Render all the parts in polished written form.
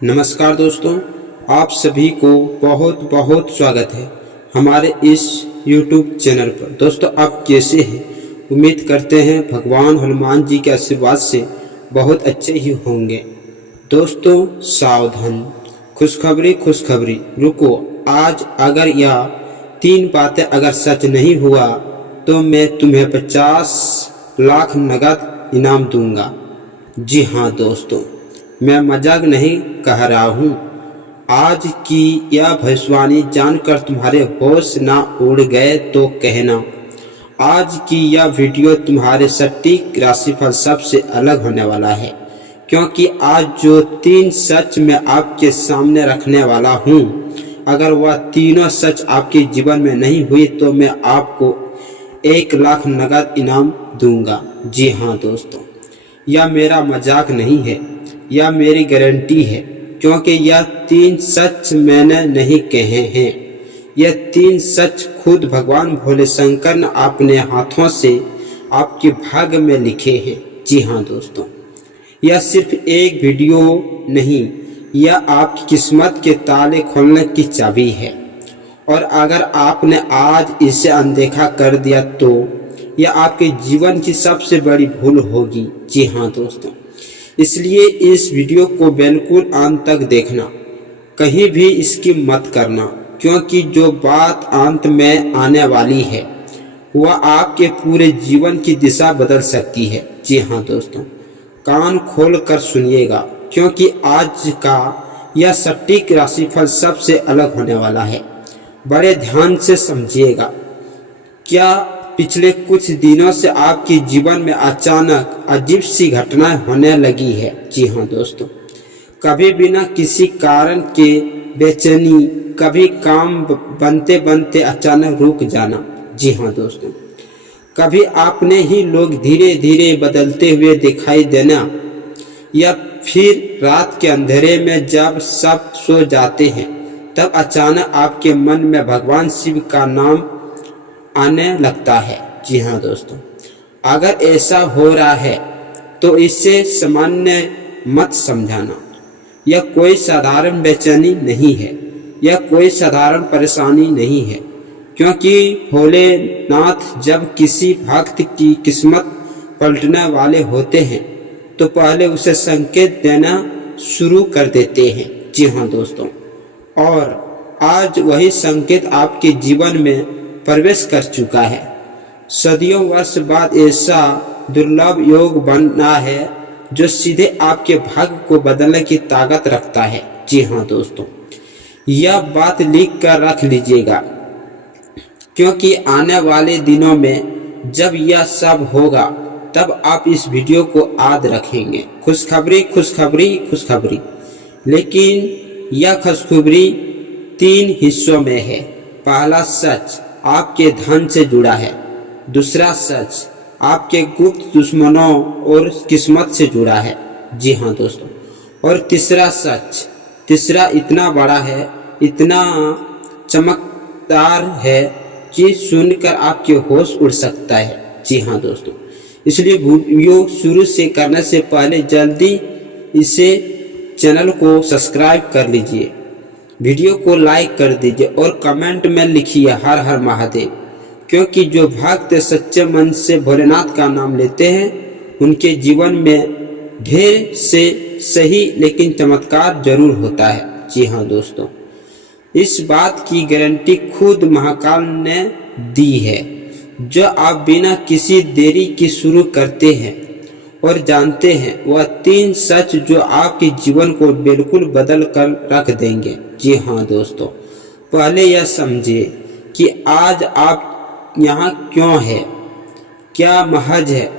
नमस्कार दोस्तों, आप सभी को बहुत बहुत स्वागत है हमारे इस YouTube चैनल पर। दोस्तों, आप कैसे हैं? उम्मीद करते हैं भगवान हनुमान जी के आशीर्वाद से बहुत अच्छे ही होंगे। दोस्तों सावधान, खुशखबरी रुको। आज अगर यह 3 बातें अगर सच नहीं हुआ तो मैं तुम्हें 50 लाख नगद इनाम दूंगा। जी हाँ दोस्तों, मैं मजाक नहीं कह रहा हूँ। आज की यह भविष्यवाणी जानकर तुम्हारे होश ना उड़ गए तो कहना। आज की यह वीडियो तुम्हारे सटीक राशिफल सबसे अलग होने वाला है, क्योंकि आज जो 3 सच मैं आपके सामने रखने वाला हूँ, अगर वह तीनों सच आपके जीवन में नहीं हुई तो मैं आपको 1 लाख नगद इनाम दूंगा। जी हाँ दोस्तों, यह मेरा मजाक नहीं है, यह मेरी गारंटी है, क्योंकि यह 3 सच मैंने नहीं कहे हैं। यह 3 सच खुद भगवान भोले शंकर ने अपने हाथों से आपके भाग्य में लिखे हैं। जी हाँ दोस्तों, यह सिर्फ एक वीडियो नहीं, यह आपकी किस्मत के ताले खोलने की चाबी है। और अगर आपने आज इसे अनदेखा कर दिया तो यह आपके जीवन की सबसे बड़ी भूल होगी। जी हाँ दोस्तों, इसलिए इस वीडियो को बिल्कुल अंत तक देखना, कहीं भी इसकी मत करना, क्योंकि जो बात अंत में आने वाली है वह आपके पूरे जीवन की दिशा बदल सकती है। जी हाँ दोस्तों, कान खोल कर सुनिएगा, क्योंकि आज का यह सटीक राशिफल सबसे अलग होने वाला है। बड़े ध्यान से समझिएगा। क्या पिछले कुछ दिनों से आपके जीवन में अचानक अजीब सी घटनाएं होने लगी है? जी हाँ दोस्तों, कभी बिना किसी कारण के बेचैनी, कभी काम बनते बनते अचानक रुक जाना। जी हाँ दोस्तों, कभी आपने ही लोग धीरे धीरे बदलते हुए दिखाई देना, या फिर रात के अंधेरे में जब सब सो जाते हैं तब अचानक आपके मन में भगवान शिव का नाम आने लगता है। जी हाँ दोस्तों, अगर ऐसा हो रहा है तो इसे सामान्य मत समझाना। यह कोई साधारण बेचैनी नहीं है, यह कोई साधारण परेशानी नहीं है, क्योंकि भोलेनाथ जब किसी भक्त की किस्मत पलटने वाले होते हैं तो पहले उसे संकेत देना शुरू कर देते हैं। जी हाँ दोस्तों, और आज वही संकेत आपके जीवन में प्रवेश कर चुका है। सदियों वर्ष बाद ऐसा दुर्लभ योग बना है जो सीधे आपके भाग्य को बदलने की ताकत रखता है। जी हाँ दोस्तों, यह बात लिख कर रख लीजिएगा, क्योंकि आने वाले दिनों में जब यह सब होगा तब आप इस वीडियो को याद रखेंगे। खुशखबरी, लेकिन यह खुशखबरी 3 हिस्सों में है। पहला सच आपके धन से जुड़ा है, दूसरा सच आपके गुप्त दुश्मनों और किस्मत से जुड़ा है। जी हाँ दोस्तों, और तीसरा इतना बड़ा है, इतना चमकदार है कि सुनकर आपके होश उड़ सकता है। जी हाँ दोस्तों, इसलिए वीडियो शुरू से करने से पहले जल्दी इसे चैनल को सब्सक्राइब कर लीजिए, वीडियो को लाइक कर दीजिए और कमेंट में लिखिए हर हर महादेव, क्योंकि जो भक्त सच्चे मन से भोलेनाथ का नाम लेते हैं उनके जीवन में ढेर से सही लेकिन चमत्कार जरूर होता है। जी हाँ दोस्तों, इस बात की गारंटी खुद महाकाल ने दी है। जो आप बिना किसी देरी की शुरू करते हैं और जानते हैं वह 3 सच जो आपके जीवन को बिल्कुल बदल कर रख देंगे। जी हाँ दोस्तों, पहले यह समझिए कि आज आप यहाँ क्यों हैं। क्या महज है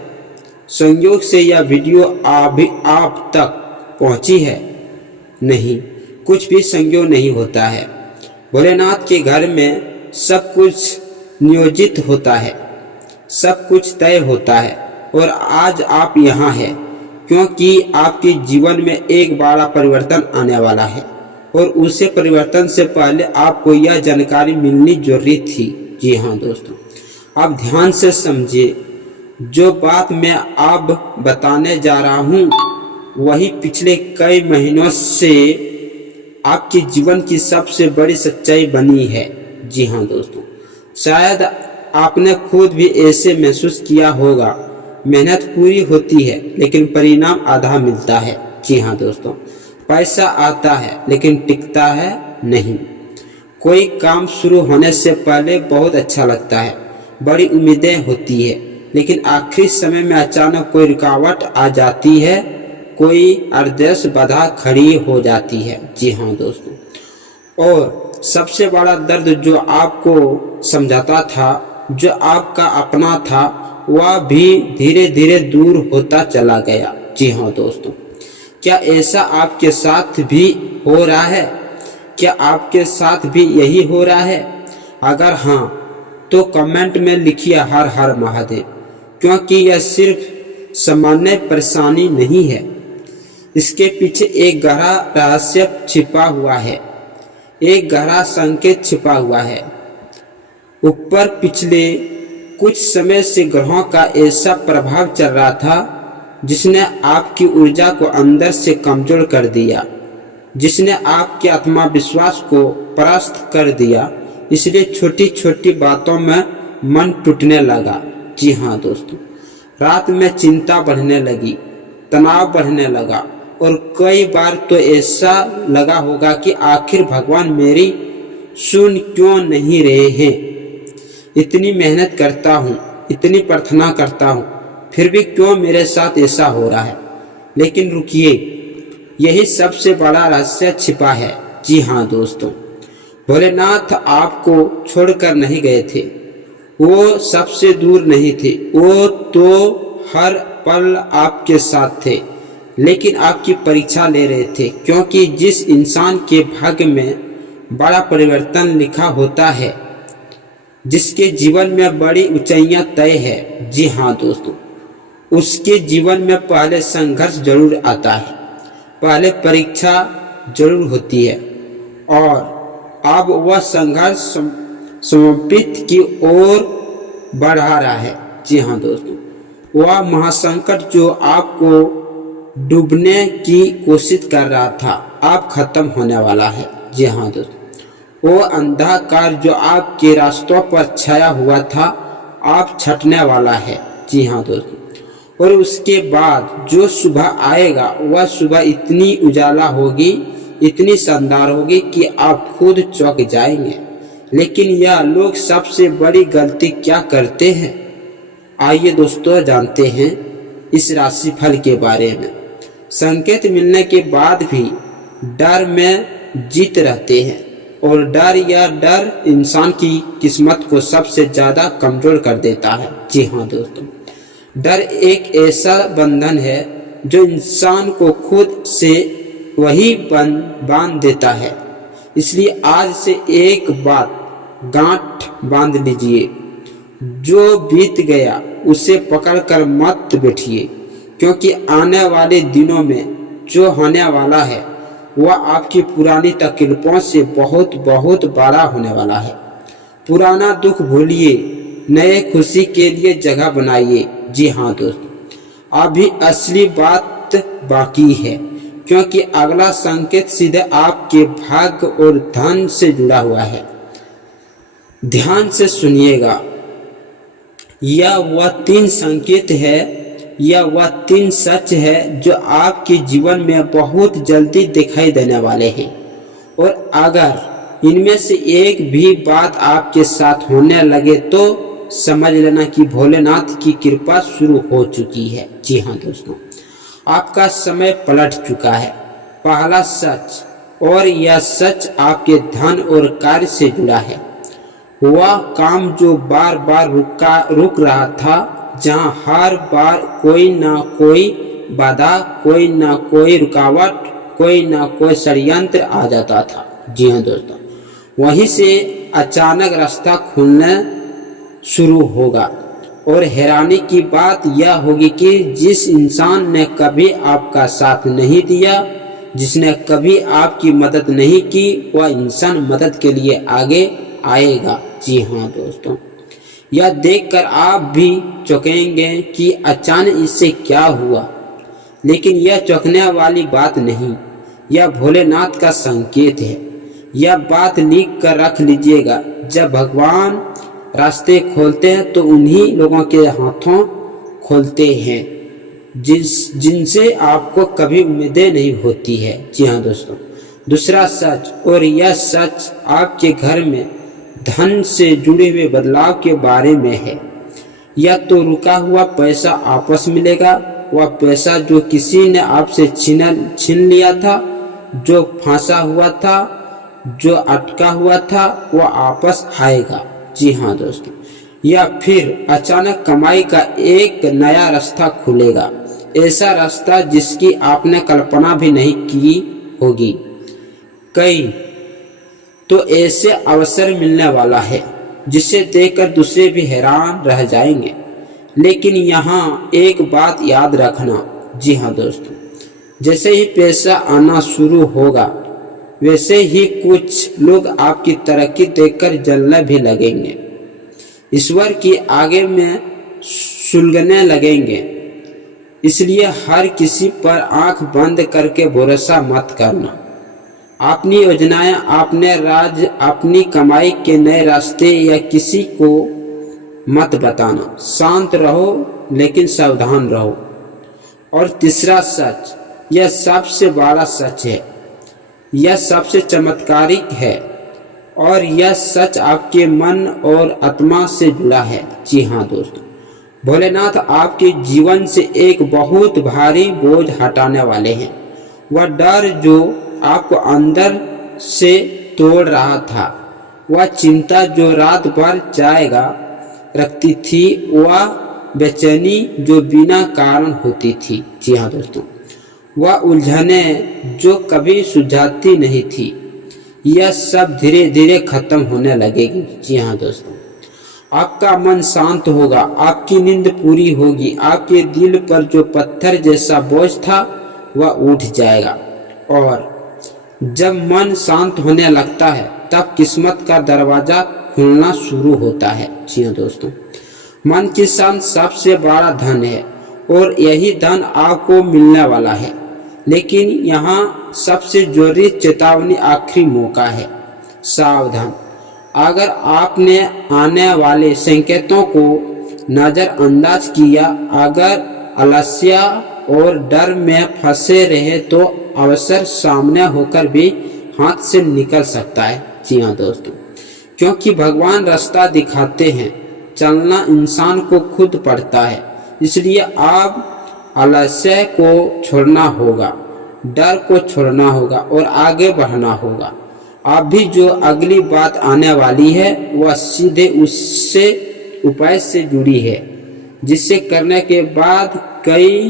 संयोग से यह वीडियो आप तक पहुँची है? नहीं, कुछ भी संयोग नहीं होता है। भोलेनाथ के घर में सब कुछ नियोजित होता है, सब कुछ तय होता है, और आज आप यहाँ हैं क्योंकि आपके जीवन में एक बड़ा परिवर्तन आने वाला है, और उसे परिवर्तन से पहले आपको यह जानकारी मिलनी जरूरी थी। जी हाँ दोस्तों, आप ध्यान से समझिए। जो बात मैं अब बताने जा रहा हूँ वही पिछले कई महीनों से आपके जीवन की सबसे बड़ी सच्चाई बनी है। जी हाँ दोस्तों, शायद आपने खुद भी ऐसे महसूस किया होगा। मेहनत पूरी होती है लेकिन परिणाम आधा मिलता है। जी हाँ दोस्तों, पैसा आता है लेकिन टिकता है नहीं। कोई काम शुरू होने से पहले बहुत अच्छा लगता है, बड़ी उम्मीदें होती है, लेकिन आखिरी समय में अचानक कोई रुकावट आ जाती है, कोई अदृश्य बाधा खड़ी हो जाती है। जी हाँ दोस्तों, और सबसे बड़ा दर्द जो आपको समझाता था, जो आपका अपना था, वह भी धीरे धीरे दूर होता चला गया। जी हाँ दोस्तों, क्या ऐसा आपके साथ भी हो रहा है? क्या आपके साथ भी यही हो रहा है? अगर हाँ तो कमेंट में लिखिए हर हर महादेव, क्योंकि यह सिर्फ सामान्य परेशानी नहीं है, इसके पीछे एक गहरा रहस्य छिपा हुआ है, एक गहरा संकेत छिपा हुआ है। ऊपर पिछले कुछ समय से ग्रहों का ऐसा प्रभाव चल रहा था जिसने आपकी ऊर्जा को अंदर से कमजोर कर दिया, जिसने आपके आत्मविश्वास को परास्त कर दिया। इसलिए छोटी छोटी बातों में मन टूटने लगा। जी हाँ दोस्तों, रात में चिंता बढ़ने लगी, तनाव बढ़ने लगा, और कई बार तो ऐसा लगा होगा कि आखिर भगवान मेरी सुन क्यों नहीं रहे हैं। इतनी मेहनत करता हूँ, इतनी प्रार्थना करता हूँ, फिर भी क्यों मेरे साथ ऐसा हो रहा है। लेकिन रुकिए, यही सबसे बड़ा रहस्य छिपा है। जी हाँ दोस्तों, भोलेनाथ आपको छोड़कर नहीं गए थे, वो सबसे दूर नहीं थे, वो तो हर पल आपके साथ थे, लेकिन आपकी परीक्षा ले रहे थे। क्योंकि जिस इंसान के भाग्य में बड़ा परिवर्तन लिखा होता है, जिसके जीवन में बड़ी ऊंचाइयां तय है, जी हाँ दोस्तों, उसके जीवन में पहले संघर्ष जरूर आता है, पहले परीक्षा जरूर होती है, और अब वह संघर्ष समर्पित की ओर बढ़ रहा है। जी हाँ दोस्तों, वह महासंकट जो आपको डूबने की कोशिश कर रहा था, अब खत्म होने वाला है। जी हाँ दोस्तों, वो अंधकार जो आपके रास्तों पर छाया हुआ था, अब छटने वाला है। जी हाँ दोस्तों, और उसके बाद जो सुबह आएगा, वह सुबह इतनी उजाला होगी, इतनी शानदार होगी कि आप खुद चौंक जाएंगे। लेकिन यह लोग सबसे बड़ी गलती क्या करते हैं? आइए दोस्तों जानते हैं इस राशिफल के बारे में। संकेत मिलने के बाद भी डर में जीत रहते हैं, और डर इंसान की किस्मत को सबसे ज्यादा कमजोर कर देता है। जी हाँ दोस्तों, डर एक ऐसा बंधन है जो इंसान को खुद से वही बांध देता है। इसलिए आज से एक बात गांठ बांध लीजिए, जो बीत गया उसे पकड़कर मत बैठिए, क्योंकि आने वाले दिनों में जो होने वाला है वह आपकी पुरानी तकलीफों से बहुत बहुत बड़ा होने वाला है। पुराना दुख भूलिए, नए खुशी के लिए जगह बनाइए। जी हाँ दोस्तों, अभी असली बात बाकी है, क्योंकि अगला संकेत सीधे आपके भाग्य और धन से जुड़ा हुआ है। ध्यान से सुनिएगा, यह वह 3 संकेत है, यह वह 3 सच है जो आपके जीवन में बहुत जल्दी दिखाई देने वाले हैं। और अगर इनमें से एक भी बात आपके साथ होने लगे तो समझ लेना कि भोलेनाथ की कृपा शुरू हो चुकी है। जी हाँ दोस्तों, आपका समय पलट चुका है। पहला सच, और यह सच आपके धन और कार्य से जुड़ा है। वह काम जो बार बार रुक रहा था, जहां हर बार कोई ना कोई बाधा, कोई ना कोई रुकावट, कोई ना कोई षड्यंत्र आ जाता था। जी हाँ दोस्तों, वहीं से अचानक रास्ता खुलने शुरू होगा। और हैरानी की बात यह होगी कि जिस इंसान ने कभी आपका साथ नहीं दिया, जिसने कभी आपकी मदद नहीं की, वह इंसान मदद के लिए आगे आएगा। जी हाँ दोस्तों, यह देखकर आप भी चौंकेंगे कि अचानक इससे क्या हुआ। लेकिन यह चौंकने वाली बात नहीं, यह भोलेनाथ का संकेत है। यह बात लिख कर रख लीजिएगा, जब भगवान रास्ते खोलते हैं तो उन्हीं लोगों के हाथों खोलते हैं जिनसे आपको कभी उम्मीदें नहीं होती है। जी हाँ दोस्तों, दूसरा सच, और यह सच आपके घर में धन से जुड़े हुए बदलाव के बारे में है। या तो रुका हुआ पैसा वापस मिलेगा, वह पैसा जो किसी ने आपसे छीन लिया था, जो फंसा हुआ था, जो अटका हुआ था, वह वापस आएगा। जी हाँ दोस्तों, या फिर अचानक कमाई का एक नया रास्ता खुलेगा, ऐसा रास्ता जिसकी आपने कल्पना भी नहीं की होगी। कई तो ऐसे अवसर मिलने वाला है जिसे देखकर दूसरे भी हैरान रह जाएंगे। लेकिन यहाँ एक बात याद रखना, जी हाँ दोस्तों, जैसे ही पैसा आना शुरू होगा वैसे ही कुछ लोग आपकी तरक्की देखकर जलने भी लगेंगे, ईश्वर की आगे में सुलगने लगेंगे। इसलिए हर किसी पर आंख बंद करके भरोसा मत करना। अपनी योजनाएं, अपने राज, अपनी कमाई के नए रास्ते या किसी को मत बताना। शांत रहो लेकिन सावधान रहो। और तीसरा सच, यह सबसे बड़ा सच है, यह सबसे चमत्कारिक है, और यह सच आपके मन और आत्मा से जुड़ा है। जी हाँ दोस्तों, भोलेनाथ आपके जीवन से एक बहुत भारी बोझ हटाने वाले हैं। वह डर जो आपको अंदर से तोड़ रहा था, वह चिंता जो रात भर जाएगा रखती थी, वह बेचैनी जो बिना कारण होती थी, जी हाँ दोस्तों, वह उलझने जो कभी सुलझाती नहीं थी, यह सब धीरे धीरे खत्म होने लगेगी। जी हाँ दोस्तों, आपका मन शांत होगा, आपकी नींद पूरी होगी, आपके दिल पर जो पत्थर जैसा बोझ था वह उठ जाएगा। और जब मन शांत होने लगता है तब किस्मत का दरवाजा खुलना शुरू होता है। जी हाँ दोस्तों, मन की शांति सबसे बड़ा धन है और यही धन आपको मिलने वाला है। लेकिन यहाँ सबसे जरूरी चेतावनी, आखिरी मौका है, सावधान। अगर आपने आने वाले संकेतों को नज़रअंदाज किया, अगर आलस्य और डर में फंसे रहे तो अवसर सामने होकर भी हाथ से निकल सकता है। जी हाँ दोस्तों, क्योंकि भगवान रास्ता दिखाते हैं, चलना इंसान को खुद पड़ता है। इसलिए आप आलस्य को छोड़ना होगा, डर को छोड़ना होगा और आगे बढ़ना होगा। अभी जो अगली बात आने वाली है वह सीधे उससे उपाय से जुड़ी है, जिसे करने के बाद कई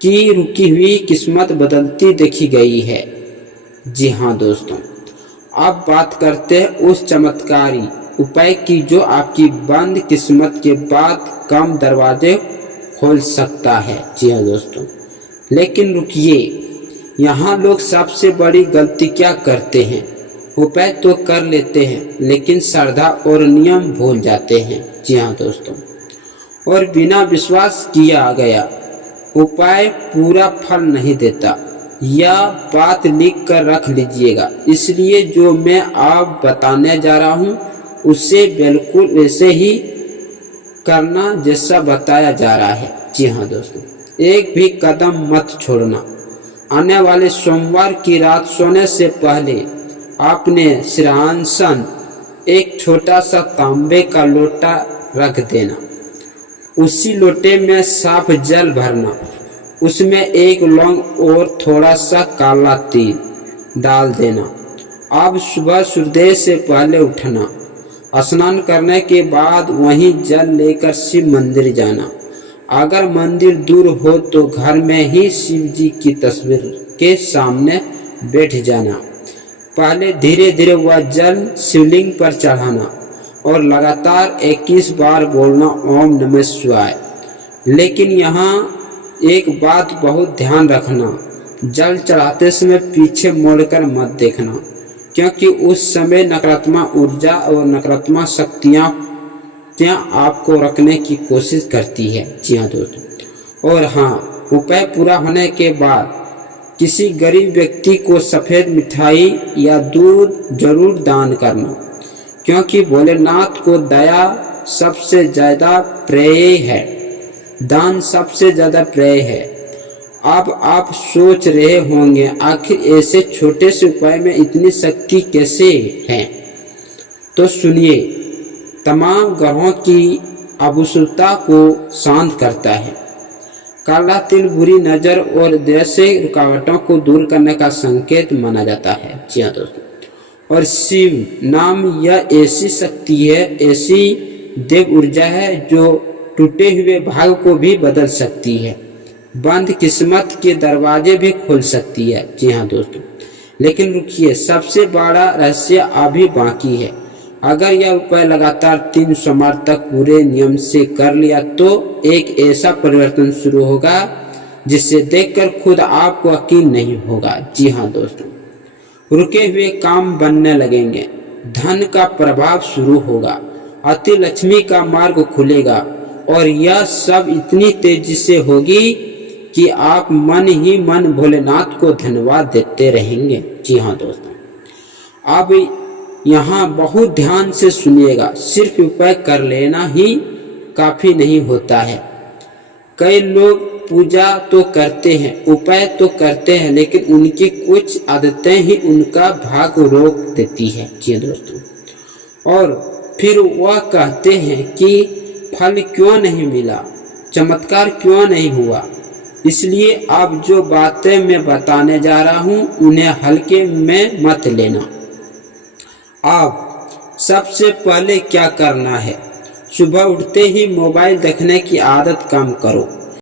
की रुकी हुई किस्मत बदलती देखी गई है। जी हाँ दोस्तों, अब बात करते हैं उस चमत्कारी उपाय की जो आपकी बंद किस्मत के बाद कम दरवाजे खोल सकता है। जी हाँ दोस्तों, लेकिन रुकिए, यहाँ लोग सबसे बड़ी गलती क्या करते हैं? उपाय तो कर लेते हैं लेकिन श्रद्धा और नियम भूल जाते हैं। जी हाँ दोस्तों, और बिना विश्वास किया गया उपाय पूरा फल नहीं देता। यह बात लिख कर रख लीजिएगा। इसलिए जो मैं आप बताने जा रहा हूँ उसे बिल्कुल वैसे ही करना जैसा बताया जा रहा है। जी हाँ दोस्तों, एक भी कदम मत छोड़ना। आने वाले सोमवार की रात सोने से पहले आपने सिरहासन एक छोटा सा तांबे का लोटा रख देना। उसी लोटे में साफ जल भरना, उसमें एक लौंग और थोड़ा सा काला तिल डाल देना। अब सुबह सूर्योदय से पहले उठना, स्नान करने के बाद वहीं जल लेकर शिव मंदिर जाना। अगर मंदिर दूर हो तो घर में ही शिव जी की तस्वीर के सामने बैठ जाना। पहले धीरे धीरे वह जल शिवलिंग पर चढ़ाना और लगातार 21 बार बोलना ओम नमः शिवाय। लेकिन यहाँ एक बात बहुत ध्यान रखना, जल चढ़ाते समय पीछे मुड़कर मत देखना, क्योंकि उस समय नकारात्मक ऊर्जा और नकारात्मक शक्तियाँ आपको रखने की कोशिश करती है। जी हाँ दोस्तों, और हाँ, उपाय पूरा होने के बाद किसी गरीब व्यक्ति को सफ़ेद मिठाई या दूध जरूर दान करना, क्योंकि भोलेनाथ को दया सबसे ज़्यादा प्रिय है, दान सबसे ज़्यादा प्रिय है। अब आप सोच रहे होंगे आखिर ऐसे छोटे से उपाय में इतनी शक्ति कैसे है? तो सुनिए, तमाम ग्रहों की अशुभता को शांत करता है, काला तिल बुरी नज़र और जैसे रुकावटों को दूर करने का संकेत माना जाता है। जी हाँ दोस्तों, और शिव नाम यह ऐसी शक्ति है, ऐसी देव ऊर्जा है जो टूटे हुए भाग को भी बदल सकती है, बंद किस्मत के दरवाजे भी खोल सकती है। जी हाँ दोस्तों, लेकिन रुकिए, सबसे बड़ा रहस्य अभी बाकी है। अगर यह उपाय लगातार 3 सोमवार तक पूरे नियम से कर लिया तो एक ऐसा परिवर्तन शुरू होगा जिसे देखकर खुद आपको यकीन नहीं होगा। जी हाँ दोस्तों, रुके हुए काम बनने लगेंगे, धन का प्रभाव शुरू होगा, अति लक्ष्मी का मार्ग खुलेगा और यह सब इतनी तेजी से होगी कि आप मन ही मन भोलेनाथ को धन्यवाद देते रहेंगे। जी हाँ दोस्तों, अब यहाँ बहुत ध्यान से सुनिएगा, सिर्फ उपाय कर लेना ही काफ़ी नहीं होता है। कई लोग पूजा तो करते हैं, उपाय तो करते हैं, लेकिन उनकी कुछ आदतें ही उनका भाग रोक देती है। जी दोस्तों, और फिर वह कहते हैं कि फल क्यों नहीं मिला, चमत्कार क्यों नहीं हुआ। इसलिए अब जो बातें मैं बताने जा रहा हूँ उन्हें हल्के में मत लेना। अब सबसे पहले क्या करना है, सुबह उठते ही मोबाइल देखने की आदत कम करो।